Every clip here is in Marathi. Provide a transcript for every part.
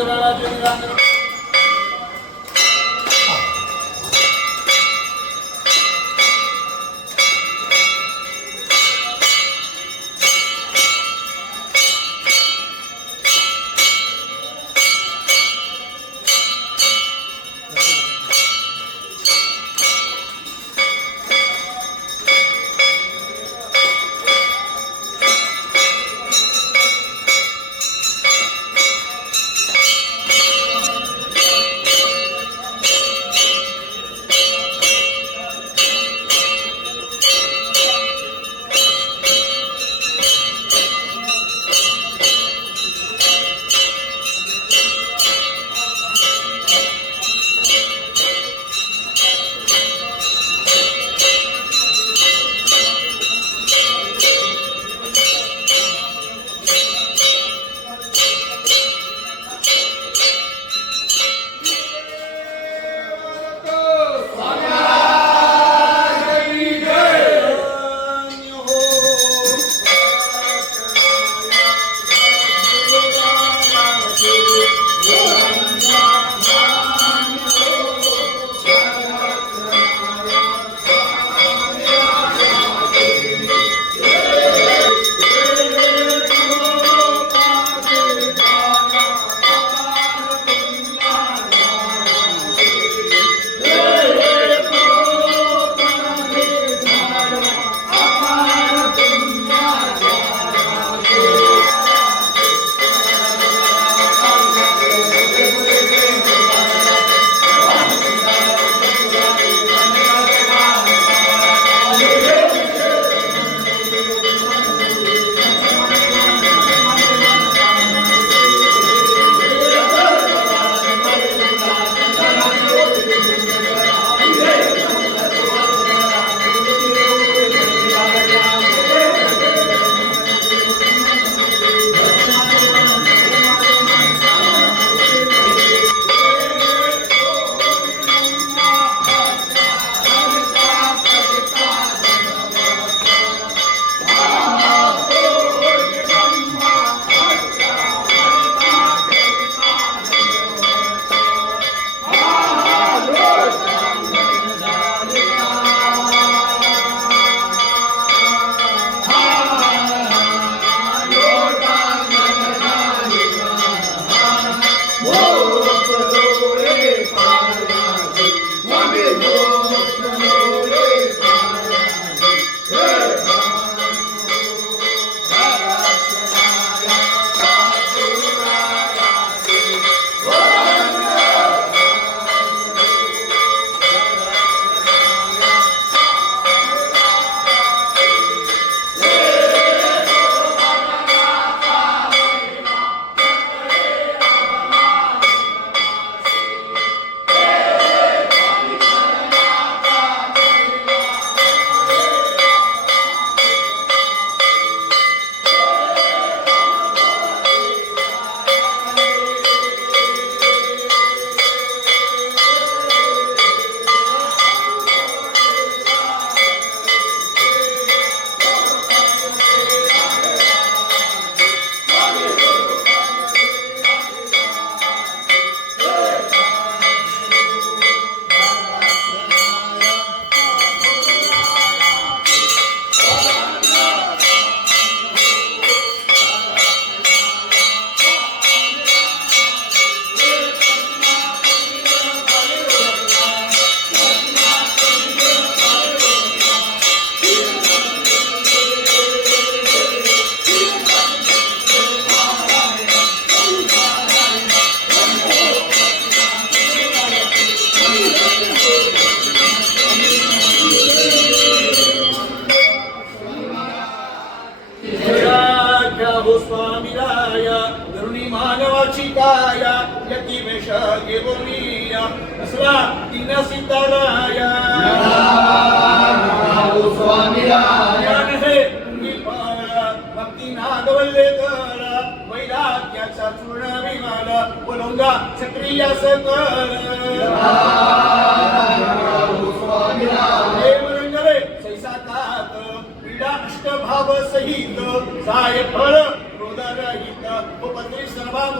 ராஜராஜேந்திராங்க सीताय यतिमेष गिरुमीय स्वातिन सीताराय। स्वामीराय भक्ती नागवल्लेकर वैराग्याचा चूर्ण विमाल बोलंगा सक्रिय सकल। सहित जाय फळ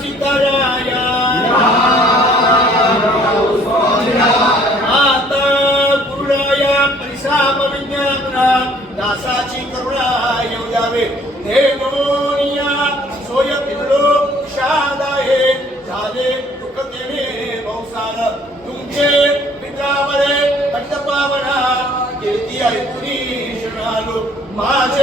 ಸೀತಾರಾಯ ಮಾತಾ ಗುರುಳಾಯ ಪರಿಸಾಮ ವಿಜ್ಞಾಪನ ದಾಸಾಚಿ ಕರುಣಾಯ ಉದಾವೆ ದೇವೋನಿಯ ಸೋಯ ಪಿಲ್ಲು ಶಾದಾಯೆ झाले दुःख देणे बहुसार तुमचे पित्रावरे पंडपावरा कीर्ती ऐकून शणालो माझ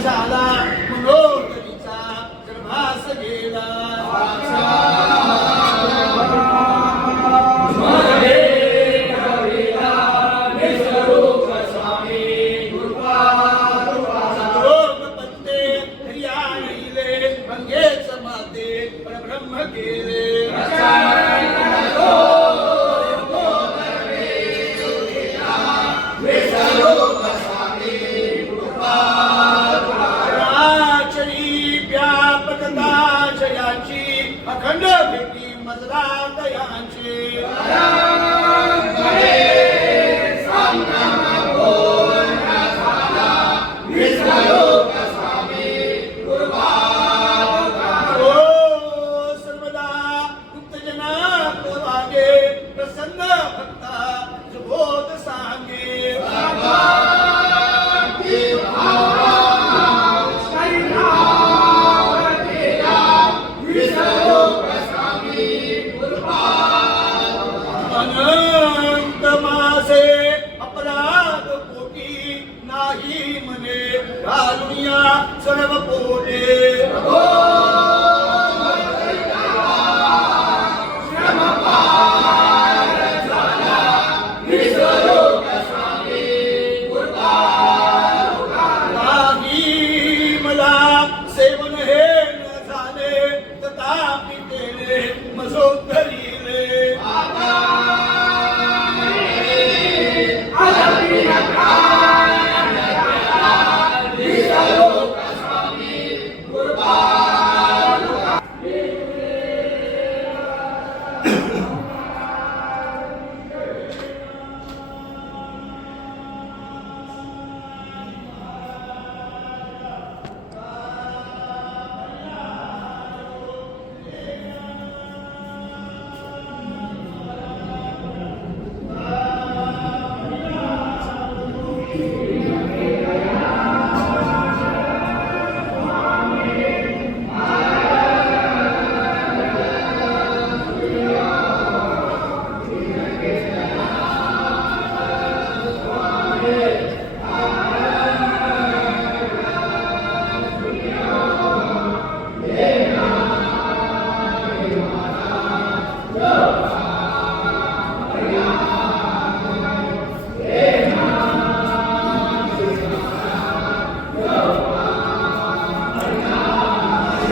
siya, ala.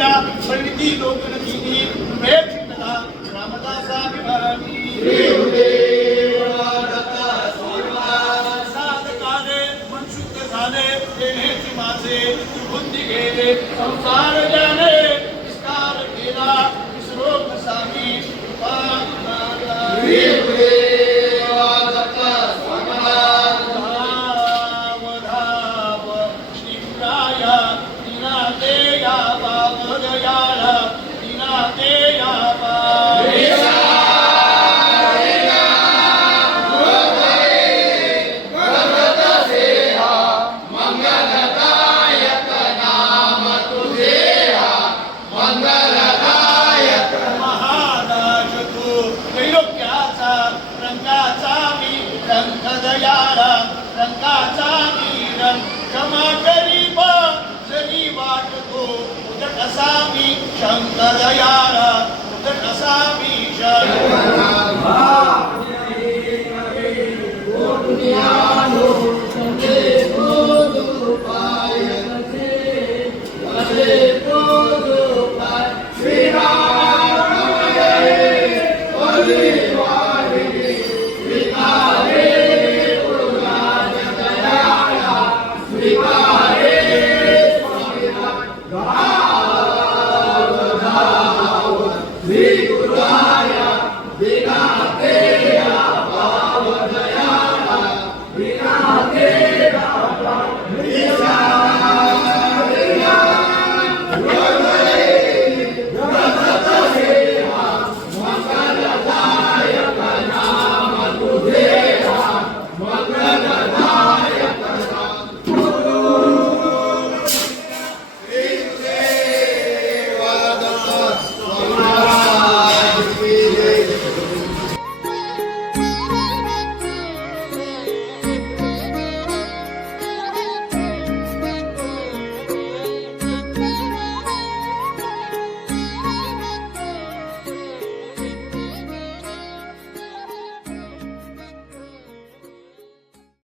लीला परिणिती ಲೋಕನ वेक्षितला रामदासाभिमानी श्री गुरुदेव महाराज स्वामी महाराज साधकाने मनशुद्ध झाले देण्याची माझे बुद्धी घेणे संसार जाणे Sami Shankaraya.